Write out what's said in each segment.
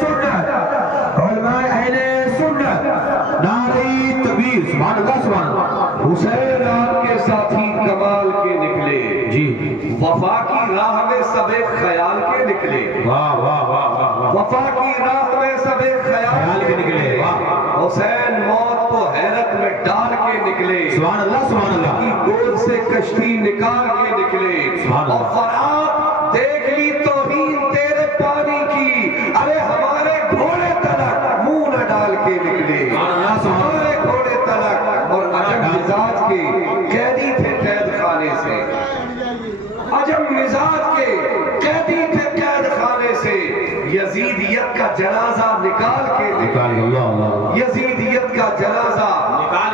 سنت، علماء اہل سنت، نعرہ تکبیر، سبحان اللہ سبحان اللہ۔ حسین آپ کے ساتھی کمال کے نکلے جی، وفا کی راہ میں سب ایک خیال کے نکلے، واہ واہ واہ واہ، وفا کی راہ میں سب ایک خیال کے نکلے، حسین موت کو حیرت میں ڈال کے نکلے، سبحان اللہ سبحان اللہ، کی گود سے کشتی نکال کے نکلے، سبحان اللہ۔ اور فرات دیکھ لی توہین تیرے پانی کی، ارے ہمارے گھوڑے تلک منہ نہ ڈال کے نکلے، ہمارے گھوڑے تلک، اور عجب مزاج کے قیدی تھے قید خانے سے، عجب مزاج کے قیدی تھے قید خانے سے، یزیدیت کا جنازہ نکال کے نکلے، یزیدیت کا جنازہ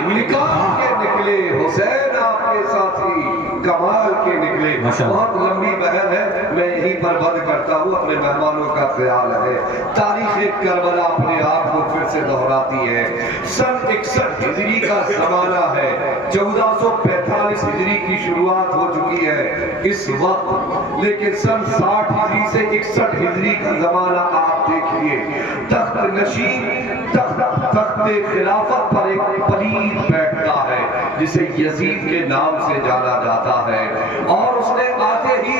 نکال کے نکلے، حسین آپ کے ساتھی کمال کے نکلے۔ بہت لمبی بحث ہے، میں یہیں پر بند کرتا ہوں، اپنے مہمانوں کا خیال ہے۔ تاریخ کربلا اپنے آپ کو پھر سے دہراتی ہے۔ سن 61 ہجری کا زمانہ ہے، 1445 ہجری کی شروعات ہو چکی ہے اس وقت، لیکن سن 60 ہجری سے 61 ہجری کا زمانہ آپ دیکھیے، تخت نشین تخت خلافت پر ایک پلید بیٹھتا ہے جسے یزید کے نام سے جانا جاتا ہے، اور اس نے آتے ہی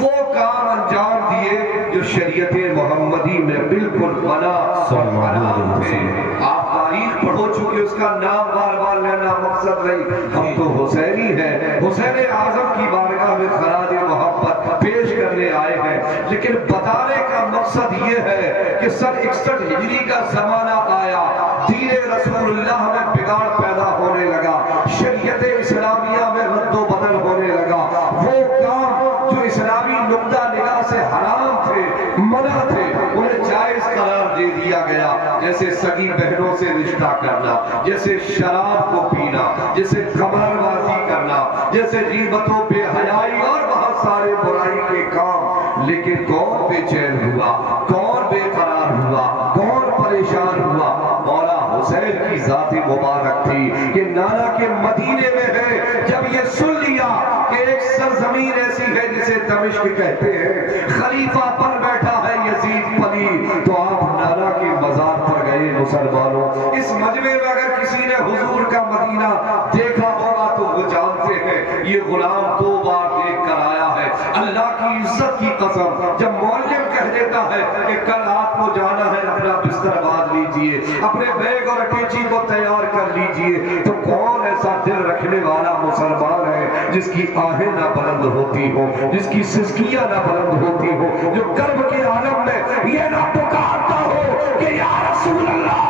وہ کام انجام دیے جو شریعت محمدی میں بالکل منع تھے۔ آپ تاریخ پڑھو، چکے اس کا نام بار بار لینا مقصد نہیں، ہم تو حسینی ہیں، حسین اعظم کی بارگاہ میں خراج محبت پیش کرنے آئے ہیں، لیکن بتانے کا مقصد یہ ہے کہ سن 61 ہجری کا زمانہ آیا، دین رسول اللہ میں بگاڑ پیدا ہونے لگا، شریعت اسلامیہ میں رد و بدل ہونے لگا، وہ کام جو اسلامی نقطہ نگاہ سے حرام تھے، منع تھے، انہیں جائز قرار دے دیا گیا، جیسے سگی بہنوں سے رشتہ کرنا، جیسے شراب کو پینا، جیسے قمار بازی کرنا، جیسے غیبت و بے حیائی اور بہت سارے برائی کے کام۔ لیکن کون بے چین ہوا، کون بے قرار ہوا، کون پریشان ہوا؟ مولا حسین کی ذات مبارک تھی کہ نانا کے مدینے میں ہے، جب یہ سن لیا کہ ایک سرزمین ایسی ہے جسے دمشق کہتے ہیں، خلیفہ پر بیٹھا ہے یزید پلی، تو آپ نانا کے مزار پر گئے مسلمانوں۔ اس مجمع میں اگر کسی نے حضور کا مدینہ دیکھا ہوگا تو وہ جانتے ہیں یہ غلام 2 بار دیکھ کر آیا ہے۔ اللہ کی عزت کی قسم، جب معلم کہہ دیتا ہے کہ کل آپ کو جانا ہے، اپنا بستر باندھ لیجئے، اپنے بیگ اور اٹیچی کو تیار کر لیجئے، تو کون ایسا دل رکھنے والا مسلمان ہے جس کی آہیں نہ بلند ہوتی ہو، جس کی سسکیاں نہ بلند ہوتی ہو، جو کرب کے عالم میں یہ نہ پکارتا ہو کہ یا رسول اللہ،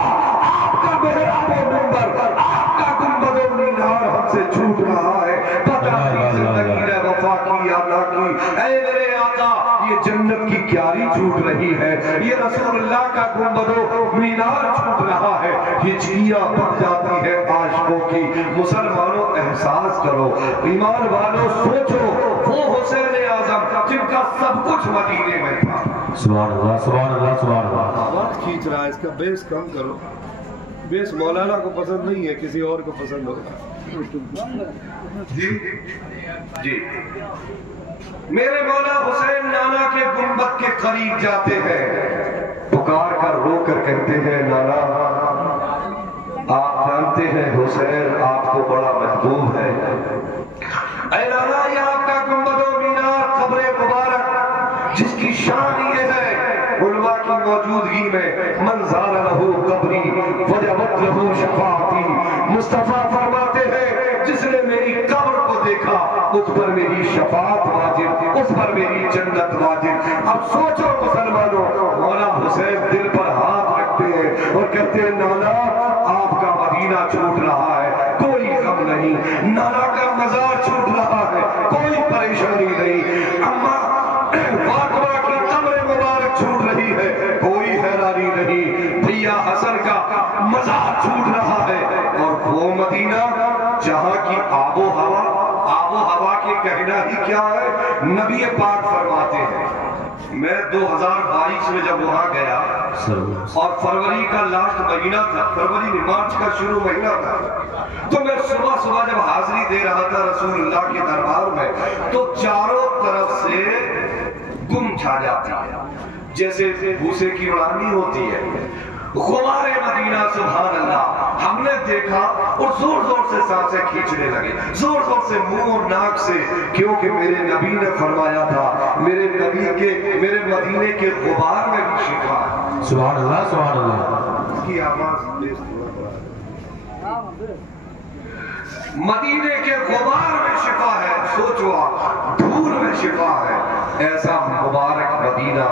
آپ کا محراب و منبر، آپ کا گنبد و مینار ہم سے چھوٹ رہا ہے، پتہ نہیں زندگی نے وفا کی یا نہ کی۔ اے میرے آقا، یہ جنت کی کیاری چھوٹ رہی ہے، یہ رسول اللہ کا گنبد و مینار چھوٹ رہا ہے، ہچکیاں پک جاتی ہے عاشقوں کی۔ مسلمانوں احساس کرو، ایمان والوں سوچو، وہ حسین اعظم جن کا سب کچھ مدینے میں تھا۔ سبحان اللہ سبحان اللہ سبحان اللہ۔ وقت کھینچ رہا ہے، اس کا بیس کم کرو، بیس مولانا کو پسند نہیں ہے، کسی اور کو پسند ہوگا۔ جی جی، میرے مولا حسین نانا کے گنبد کے قریب جاتے ہیں، پکار کر رو کر کہتے ہیں نانا آپ جانتے ہیں حسین آپ کو بڑا محبوب ہے۔ اے نانا یہ آپ کا گنبد و مینار قبر مبارک جس کی شان یہ ہے علماء کی موجودگی میں من زار لہو قبری وجبت لہو شفاعتی، مصطفیٰ فرماتے ہیں جس نے میری قبر کو دیکھا اس پر میری شفاعت واجب، اس پر میری جنت واجب۔ اب سوچو مسلمانوں، مولا حسین دل پر ہاتھ رکھتے ہیں اور کہتے ہیں نانا آپ کا مدینہ چھوٹ رہا ہے، کوئی غم نہیں، نانا کا مزار چھوٹ رہا ہے، کوئی پریشانی نہیں، اما فاطمہ کی قبر مبارک چھوٹ رہی ہے، کوئی حیرانی نہیں، بھیا حسن کا مزار چھوٹ رہا ہے، اور وہ مدینہ جہاں کی آب و ہوا کے کہنا ہی کیا ہے، نبی پاک فرماتے ہیں، میں 2022 میں جب وہاں گیا اور فروری کا لاسٹ مہینہ تھا، فروری مارچ کا شروع مہینہ تھا، تو میں صبح جب حاضری دے رہا تھا رسول اللہ کے دربار میں تو چاروں طرف سے گم چھا جاتی ہے، جیسے بھوسے کی اڑانی ہوتی ہے. غبار مدینہ سبحان اللہ ہم نے دیکھا اور زور زور سے سانسیں کھینچنے لگے, زور زور سے منہ اور ناک سے, کیونکہ میرے نبی نے فرمایا تھا میرے مدینے کے غبار میں بھی شفا ہے. سبحان اللہ سبحان اللہ. اس کی آواز مدینے کے غبار میں شفا ہے. سوچو آپ, دھول میں شفا ہے. ایسا مبارک مدینہ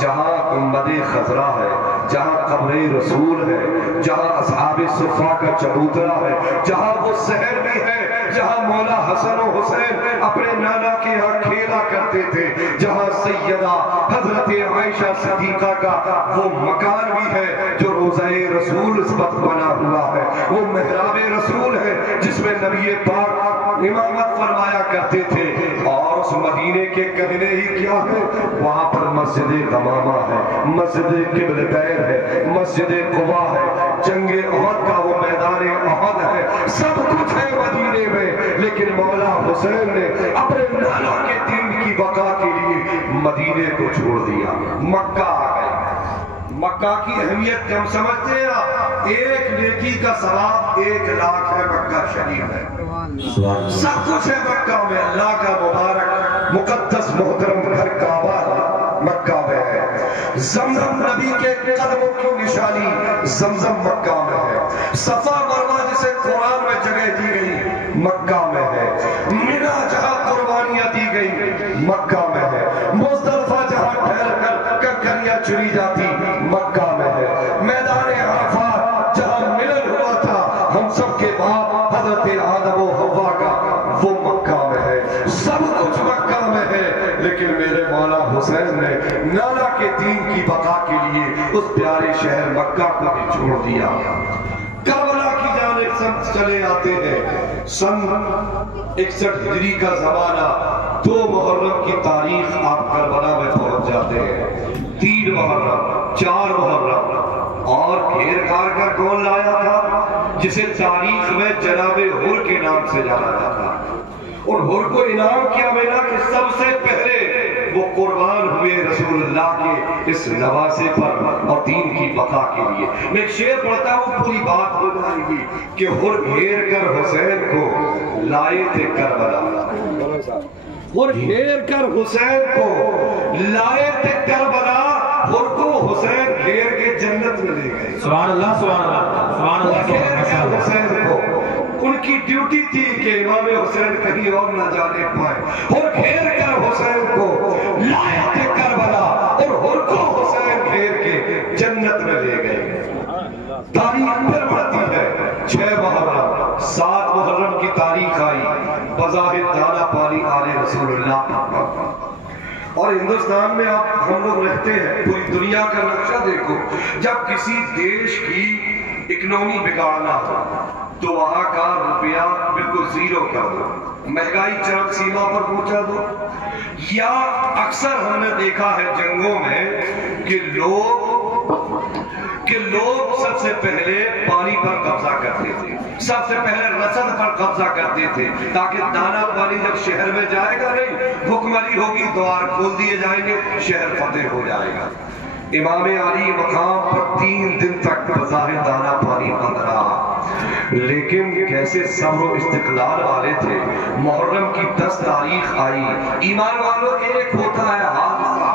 جہاں گنبد خضرا ہے, جہاں قبر رسول ہے, جہاں اصحاب صفا کا چبوترا ہے, جہاں وہ شہر بھی ہے جہاں مولا حسن و حسین اپنے نانا کے یہاں کھیلا کرتے تھے, جہاں سیدہ حضرت عائشہ صدیقہ کا وہ مکان بھی ہے جو روضہ رسول نسبت بنا ہوا ہے, وہ محراب رسول ہے جس میں نبی پاک امامت فرمایا کرتے تھے. اور اس مدینے کے کہنے ہی کیا ہے, وہاں پر مسجد غمامہ ہے, مسجد قبلتین ہے, مسجد قبا ہے, جنگ احد کا وہ میدان احد ہے, سب کچھ ہے مدینے میں. لیکن مولا حسین نے اپنے نانا کے دین کی بقا کے لیے مدینے کو چھوڑ دیا, مکہ آ گئے. مکہ کی اہمیت ہم سمجھتے ہیں, ایک نیکی کا ثواب 1 لاکھ ہے. مکہ شریف ہے, سب کچھ ہے مکہ میں. اللہ کا مبارک مقدس محترم گھر کعبہ مکہ میں ہے. زمزم نبی کے قدموں کی نشانی زمزم مکہ میں ہے. صفا مروہ جسے قرآن میں جگہ دی گئی مکہ میں ہے. مینا جہاں قربانیاں دی گئی مکہ میں ہے. مزدلفہ جہاں ٹھہر کر کنکریاں چری جاتی مکہ میں ہے. میدان عرفات جہاں ملن ہوا تھا ہم سب کے باپ حضرت آدم و حوا کا, وہ مکہ میں ہے. سب کچھ مکہ میں ہے. لیکن میرے مولا حسین نے نانا کے دین کی بقا کے لیے اس پیارے شہر مکہ کو بھی چھوڑ دیا. کربلا کی جانب چلے آتے ہیں. سن 61 ہجری کا زمانہ, 2 محرم کی تاریخ آپ کربلا میں پہنچ جاتے ہیں. 3 محرم, 4 محرم, اور گھیر گھار کر کون لایا تھا جسے تاریخ میں جناب حر کے نام سے جانا جاتا. اور حر کو انعام کیا ملا کہ سب سے پہلے وہ قربان ہوئے رسول اللہ کے اس نواسے پر اور دین کی بقا کے لیے. میں ایک شعر پڑھتا ہوں, پوری بات ہو جائے گی کہ حر گھیر کر حسین کو لائے تھے کربلا. حر گھیر کر حسین کو لائے تھے کربلا, حر کو حسین گھیر کے جنت میں لے گئے. سبحان اللہ سبحان اللہ سبحان اللہ. حسین کو ان کی ڈیوٹی تھی کہ امام حسین کہیں اور نہ جانے پائے. اور گھیر کر حسین کو لائے تھے کربلا, اور حر کو حسین گھیر کے جنت میں لے گئے. تاریخ پر بڑھتی ہے. 6 محرم, 7 محرم کی تاریخ آئی. بظاہر دانا پانی آل رسول اللہ. اور ہندوستان میں آپ ہم لوگ رہتے ہیں, پوری دنیا کا نقشہ دیکھو. جب کسی دیش کی اکنومی بگاڑنا ہو تو وہاں کا روپیہ بالکل زیرو کر دو, مہنگائی چرم سیما پر پہنچا دو. یا اکثر ہم نے دیکھا ہے جنگوں میں کہ لوگ سب سے پہلے پانی پر قبضہ کرتے تھے, سب سے پہلے رسد پر قبضہ کرتے تھے, تاکہ دانا پانی جب شہر میں جائے گا نہیں, بھکمری ہوگی, دوار کھول دیے جائیں گے, شہر فتح ہو جائے گا. امام علی مقام پر 3 دن تک بظاہر دانا پانی بند رہا, لیکن کیسے صبر و استقلال والے تھے. محرم کی 10 تاریخ آئی. ایمان والوں, ایک ہوتا ہے حادثہ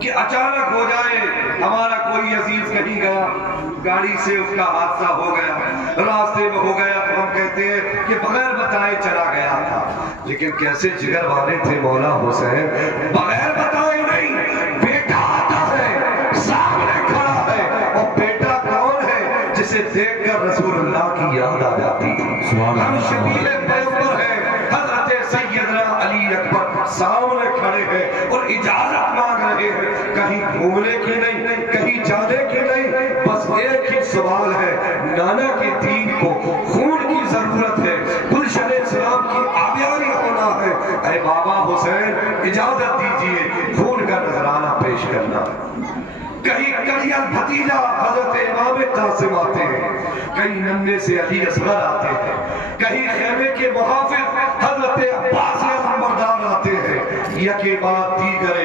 کہ اچانک ہو جائے, ہمارا کوئی عزیز کہیں گیا, گاڑی سے اس کا حادثہ ہو گیا, راستے میں ہو گیا, تو ہم کہتے ہیں کہ بغیر بتائے چلا گیا تھا. لیکن کیسے جگر والے تھے مولا حسین, بغیر بتائے نہیں, بیٹا آتا ہے, سامنے کھڑا ہے, اور بیٹا کون ہے جسے دیکھ کر رسول اللہ کی یاد آ جاتی تھی. ہم شبیل پیغمبر ہیں, حضرت سیدنا علی اکبر سامنے کھڑے ہیں اور اجازت مانگ رہے ہیں, کہیں گھومنے کی نہیں, کہیں جانے کی نہیں, بس ایک ہی سوال ہے, نانا کے دین کو خون کی ضرورت ہے, گلشن اسلام کی آبیاری ہونا ہے. اے بابا حسین, اجازت دیجئے خون کا نذرانہ پیش کرنا. کہیں کریل بھتیجا حضرت امام قاسم آتے ہیں, کہیں نمنے سے علی اصغر آتے ہیں, کہیں خیمے کے محافظ حضرت عباس نمبردار آتے ہیں. یکے بعد دیگرے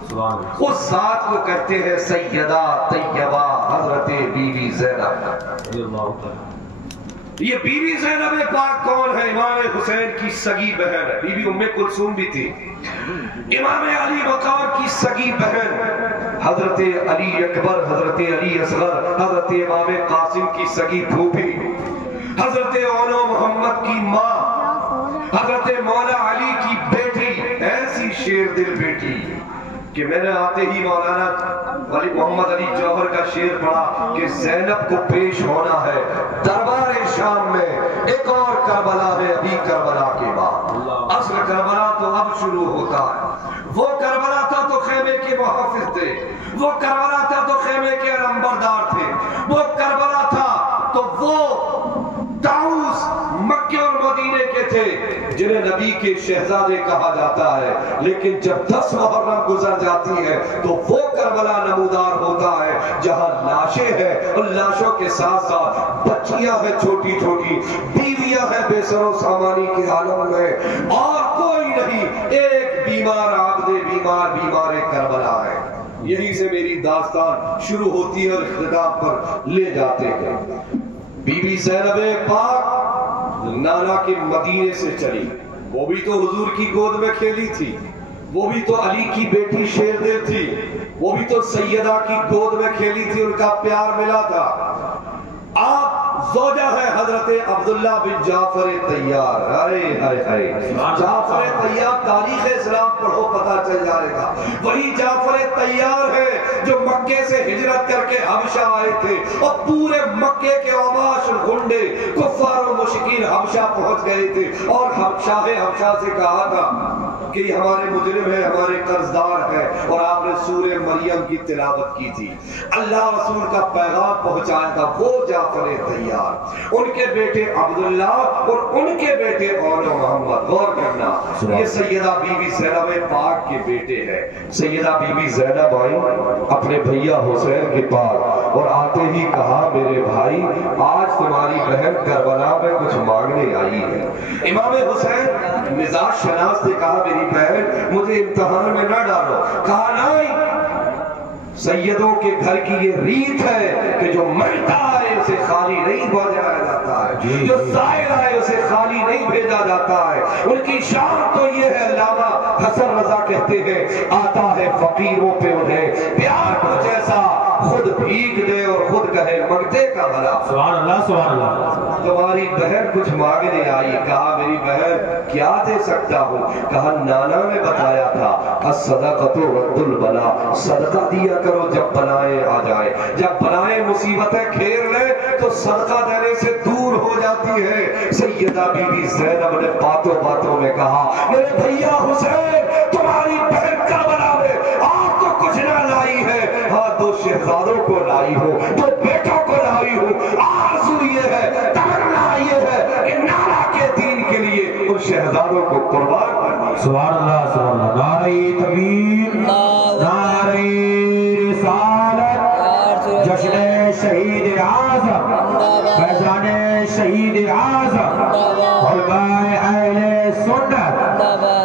اس ذات کو کہتے ہیں سیدہ طیبہ حضرت بی بی زینب۔ یہ بی بی زینب پاک کون ہے؟ امام حسین کی سگی بہن ہے۔ بی بی ام کلثوم بھی تھی، امام علی مقام کی سگی بہن، حضرت علی اکبر، حضرت علی اصغر، حضرت امام قاسم کی سگی پھوپھی، حضرت اولو محمد کی ماں، حضرت مولا علی کی بیٹی، ایسی شیر دل بیٹی کہ میں نے آتے ہی مولانا ولی محمد علی جوہر کا شعر پڑھا کہ زینب کو پیش ہونا ہے دربار شام میں، ایک اور کربلا ہے ابھی کربلا کے بعد، اصل کربلا تو اب شروع ہوتا ہے۔ وہ کربلا تھا تو خیمے کے محافظ تھے، وہ کربلا تھا تو خیمے کے علمبردار تھے، وہ کربلا تھا تو وہ طاؤس مکے اور مدینے کے تھے جنہیں نبی کے شہزادے کہا جاتا ہے، لیکن جب 10 محرم گزر جاتی ہے تو وہ کربلا نمودار ہوتا ہے جہاں لاشیں ہیں، ان لاشوں کے ساتھ ساتھ بچیاں ہیں چھوٹی چھوٹی، بیویاں ہیں بے سر و سامانی کے عالم میں، اور کوئی نہیں، ایک بیمار عابد بیمار کربلا ہے۔ یہی سے میری داستان شروع ہوتی ہے اور اختتام پر لے جاتے ہیں۔ بی بی زینب پاک نانا کے مدینے سے چلی، وہ بھی تو حضور کی گود میں کھیلی تھی، وہ بھی تو علی کی بیٹی شیر دل تھی، وہ بھی تو سیدہ کی گود میں کھیلی تھی، ان کا پیار ملا تھا۔ آپ زوجہ ہے حضرت عبداللہ بن جعفر طیار، جعفر طیار تاریخ اسلام پڑھو پتہ چل جائے گا، وہی جعفر طیار ہے جو مکے سے ہجرت کر کے حبشہ آئے تھے اور پورے مکے کے عباش گنڈے کفار و مشرکین حبشہ پہنچ گئے تھے، اور شاہ حبشہ سے کہا تھا کہ یہ ہمارے مجرم ہیں، ہمارے قرضدار ہیں، اور آپ نے سورہ مریم کی تلاوت کی تھی، اللہ رسول کا پیغام پہنچایا تھا۔ وہ جعفر طیار، ان کے بیٹے عبداللہ اور ان کے بیٹے اولو محمد، غور کرنا، یہ سیدہ بی بی زینب پاک کے بیٹے ہیں۔ سیدہ بی بی زینب آئی اپنے بھیا حسین کے پاس اور آتے ہی کہا میرے بھائی آج تمہاری بہن کربلا میں کچھ مانگنے آئی ہے۔ امام حسین مزاج شناس نے کہا میری بہن مجھے امتحان میں نہ ڈالو، کہا نہیں، سیدوں کے گھر کی یہ ریت ہے کہ جو مرتا ہے اسے خالی نہیں بھیجا جاتا ہے، جو زائر ہے اسے خالی نہیں بھیجا جاتا ہے۔ ان کی شان تو یہ ہے، علامہ حسن رضا کہتے ہیں آتا ہے فقیروں پہ انہیں پیار کچھ ایسا خود بھیگ دے اور خود کہے منگتے کا بھلا۔ سبحان اللہ سبحان اللہ۔ تمہاری بہن کچھ مانگنے آئی، کہا میری بہن کیا دے سکتا ہوں؟ کہا نانا نے بتایا تھا الصدقۃ رد البلا، صدقہ دیا کرو جب بلائیں آ جائے، جب بلائیں مصیبتیں گھیر لے تو صدقہ دینے سے دور ہو جاتی ہے۔ سیدہ بی بی زینب نے باتوں باتوں میں کہا میرے بھیا حسین تمہاری بہن کربلا میں آپ تو کچھ نہ لائی ہے، ہاں 2 شہزادوں کو لائی ہو، 2 بیٹوں کو لائی ہو، آرزو یہ ہے، تمنا یہ ہے کہ نانا کے دین کے لیے ان شہزادوں کو قربان کرنا۔ سبحان اللہ سبحان اللہ۔ نعرہ تکبیر، نعرہ رسالت، جشن شہید اعظم، فیضان شہید اعظم، علماء اہل سنت،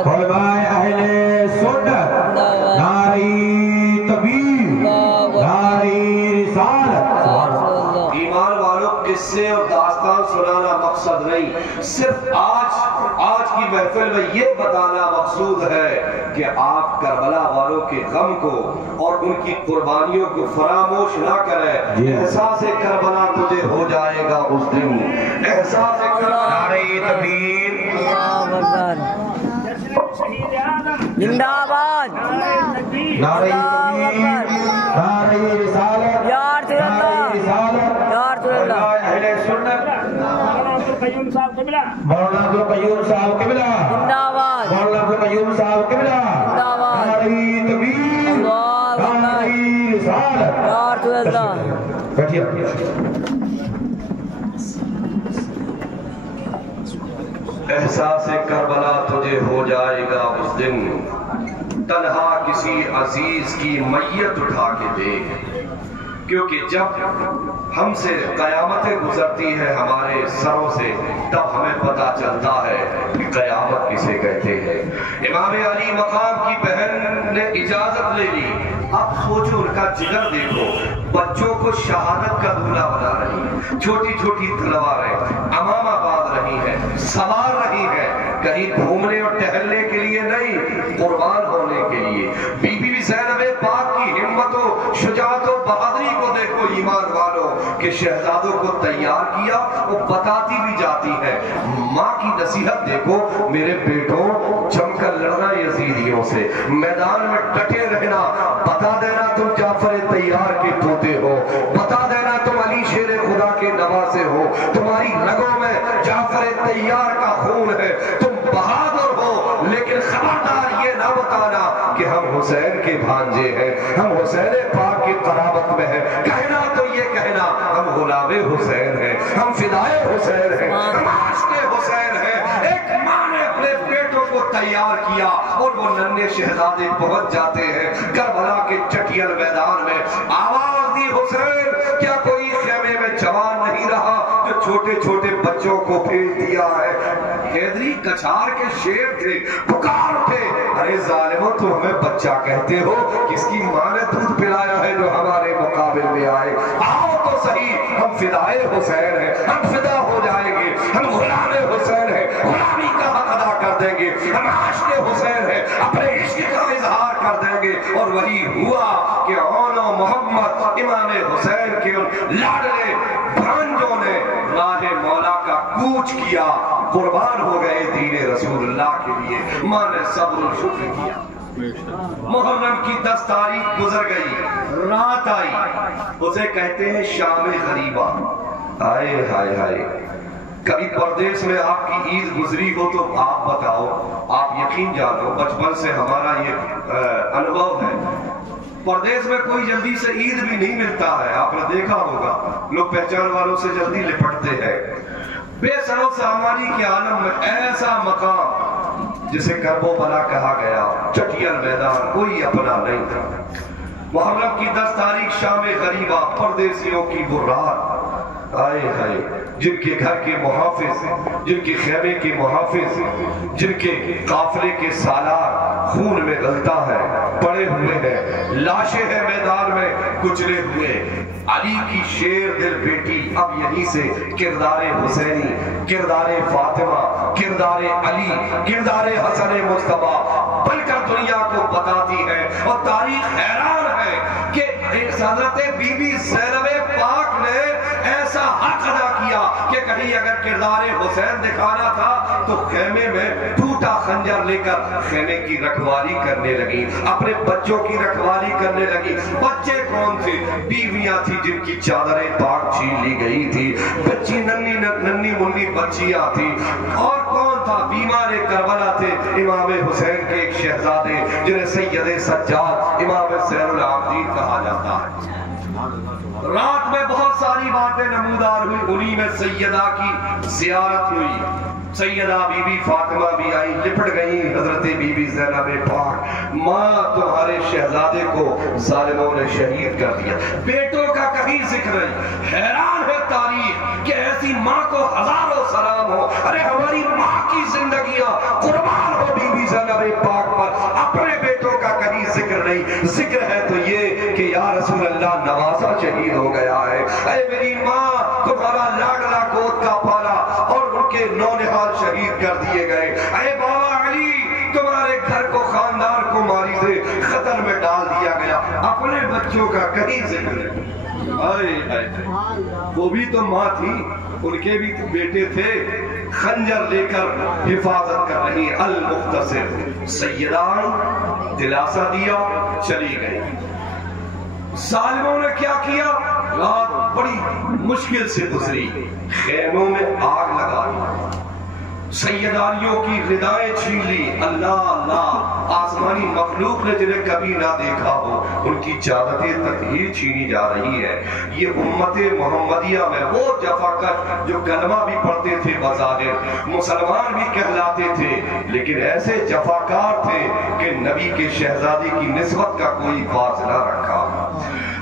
علماء اہل سنت، نعرہ تکبیر، نعرہ رسالت۔ ایمان والوں قصے اور داستان سنانا مقصد نہیں، صرف آج کی محفل میں یہ بتانا مقصود ہے کہ آپ کربلا والوں کے غم کو اور ان کی قربانیوں کو فراموش نہ کریں۔ احساس کربلا تجھے ہو جائے گا اس دن، احساس کربلا۔ نعرہ تکبیر، زندہ آباد، نعرہ تکبیر، نعرہ رسالت، نعرہ رسالت، علماء اہل سنت، مولانا عبدالقیوم صاحب قبلہ، مولانا عبدالقیوم صاحب قبلہ، نعرہ تکبیر، نعرہ رسالت۔ بیٹھیے۔ احساس کربلا تجھے ہو جائے گا اس دن، تنہا کسی عزیز کی میت اٹھا کے دیکھ، کیونکہ جب ہم سے قیامتیں گزرتی ہیں ہمارے سروں سے تب ہمیں پتا چلتا ہے کہ قیامت کسے کہتے ہیں۔ امام علی مقام کی بہن نے اجازت لے لی، اب سوچو ان کا جگر دیکھو، بچوں کو شہادت کا دولہا بنا رہی ہے، چھوٹی چھوٹی تلواریں امامہ باندھ رہی ہیں، سوار رہی ہیں، کہیں گھومنے اور ٹہلنے کے لیے نہیں، قربان ہونے کے لیے۔ بی بی زینب پاک کی ہمت و شجاعت و بہادری کو دیکھو ایمان والوں کہ شہزادوں کو تیار کیا، وہ بتاتی بھی جاتی ہے۔ ماں کی نصیحت دیکھو، میرے بیٹوں جم کر لڑنا یزیدیوں سے، میدان میں ڈٹے رہنا، بتا دینا تم جعفر تیار کے پوتے ہو، بتا دینا تم علی شیر خدا کے نواسے ہو، تمہاری رگوں میں جعفر تیار کا خون ہے، تم بہادر ہو، لیکن خبردار یہ نہ بتانا کہ ہم حسین کے بھانجے ہیں، ہم حسین پاک کی قرابت میں ہیں۔ کہنا تو یہ کہنا ہم غلام حسین ہیں، ہم فدائے حسین ہیں، ہم عاشق حسین ہیں۔ ایک ماں نے اپنے بیٹوں کو تیار کیا اور وہ ننھے شہزادے پہنچ جاتے ہیں کربلا کے چٹیل میدان میں۔ آواز دی حسین، کیا کوئی خیمے میں جوان نہیں رہا جو چھوٹے چھوٹے بچوں کو بھیج دیا ہے؟ حیدری کچھار کے شیر تھے، پکار اٹھے، ارے ظالمو تم ہمیں بچہ کہتے ہو، کس کی ماں نے دودھ پلایا ہے جو ہمارے مقابل میں آئے؟ آؤ تو صحیح، ہم فدائے حسین ہیں، ہم فدا ہو جائیں گے، ہم غلام حسین ہیں، غلامی کا حق ادا کر دیں گے، ہم عاشق حسین ہیں، اپنے عشق کا اظہار کر دیں گے۔ اور وہی ہوا کہ اون و محمد امام حسین کے لاڈلے بھانجوں نے راہ مولا کا کوچ کیا، قربان ہو گئے دین رسول اللہ کے لیے۔ ماں نے صبر و شکر کیا۔ محرم کی 10 تاریخ گزر گئی، رات آئی، اسے کہتے ہیں شام غریبہ۔ ہائے ہائے ہائے، کبھی پردیس میں آپ کی عید گزری ہو تو آپ بتاؤ، آپ یقین جانو بچپن سے ہمارا یہ انبھو ہے، پردیس میں کوئی جلدی سے عید بھی نہیں ملتا ہے۔ آپ نے دیکھا ہوگا لوگ پہچان والوں سے جلدی لپٹتے ہیں۔ بے سر و سامانی کے عالم میں ایسا مقام جسے کرب و بلا کہا گیا، چٹیل میدان، کوئی اپنا نہیں تھا۔ محرم کی 10 تاریخ شام غریبہ، پردیسیوں کی وہ رات، آئے ہائے، جن کے گھر کے محافظ، جن کے خیمے کے محافظ، جن کے قافلے کے سالار خون میں غلطہ ہے، پڑے ہوئے ہیں، لاشیں ہیں میدان میں کچلے ہوئے۔ علی کی شیر دل بیٹی اب یہیں سے کردار حسینی، کردار فاطمہ، کردار علی، کردار حسن مصطفیٰ بن کر دنیا کو بتاتی ہے۔ اور تاریخ حیران ہے کہ حضرت بی بی زینب پاک نے ایسا حق ادا کیا کہ کہیں اگر کردار حسین دکھانا تھا تو خیمے میں ٹوٹا خنجر لے کر خیمے کی رکھوالی کرنے لگی، اپنے بچوں کی رکھوالی کرنے لگی۔ بچے کون تھے؟ بیویاں تھی جن کی چادریں پاک چھین لی گئی تھی، بچی ننھی منی بچیاں تھی۔ اور کون تھا؟ بیمار کربلا تھے امام حسین کے ایک شہزادے جنہیں سید سجاد امام زین العابدین کہا جاتا ہے۔ رات میں بہت ساری باتیں نمودار ہوئی، انہی میں سیدہ کی زیارت ہوئی۔ سیدہ بی بی فاطمہ بھی آئی، لپٹ گئی حضرت بی بی زینب پاک، ماں تمہارے شہزادے کو ظالموں نے شہید کر دیا، بیٹوں کا کہیں ذکر نہیں۔ حیران ہے تاریخ کہ ایسی ماں کو ہزاروں سلام ہو، ارے ہماری ماں کی زندگیاں قربان ہو بی بی زینب پاک پر، اپنے بیٹوں کا کہیں ذکر نہیں۔ ذکر ہے تو یہ کہ یا رسول اللہ نواسا شہید ہو گیا ہے، اے میری ماں تمہارا لاڈلا گود کا پالا اور ان کے نونہال شہید کر دیے گئے، اے بابا علی تمہارے گھر کو خاندان کو ماری سے خطر میں ڈال دیا گیا، اپنے بچوں کا کہیں ذکر نہیں۔ وہ بھی تو ماں تھی، ان کے بھی تو بیٹے تھے، خنجر لے کر حفاظت کر رہی المختصر سیدان، دلاسا دیا، چلی گئی۔ ظالموں نے کیا کیا؟ رات بڑی مشکل سے گزری، خیموں میں آگ لگا دی، سیدانیوں کی ردائیں چھین لی۔ اللہ اللہ، آسمانی مخلوق نے جنہیں کبھی نہ دیکھا ہو ان کی چادریں تطہیر چھینی جا رہی ہے۔ یہ امت محمدیہ میں وہ جفاکش جو کلمہ بھی پڑھتے تھے، بظاہر مسلمان بھی کہلاتے تھے، لیکن ایسے جفاکار تھے کہ نبی کے شہزادی کی نسبت کا کوئی فاصلہ رکھا۔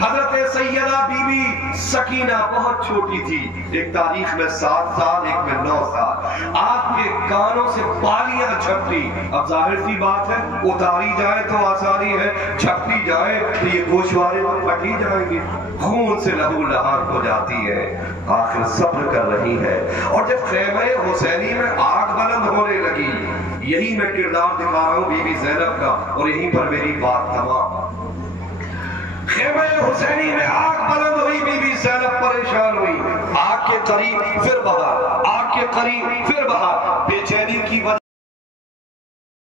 حضرت سیدہ بی بی سکینہ بہت چھوٹی تھی، ایک تاریخ میں 7 سال، ایک میں 9 سال. آپ کے کانوں سے بالیاں جھپٹی. اب ظاہر سی بات ہے اتاری جائے تو آسانی ہے، جھپٹی جائے تو یہ گوشوارے میں پھٹی جائیں گی، خون سے لہو لہان ہو جاتی ہے. آخر صبر کر رہی ہے. اور جب خیمہ حسینی میں آگ بلند ہونے لگی، یہی میں کردار دکھا رہا ہوں بی بی زینب کا، اور یہیں پر میری بات تمام. خیمہ حسینی میں آگ بلند ہوئی، بی بی زینب پریشان ہوئی. آگ کے قریب پھر بہار، آگ کے قریب پھر بہار. بے چینی کی وجہ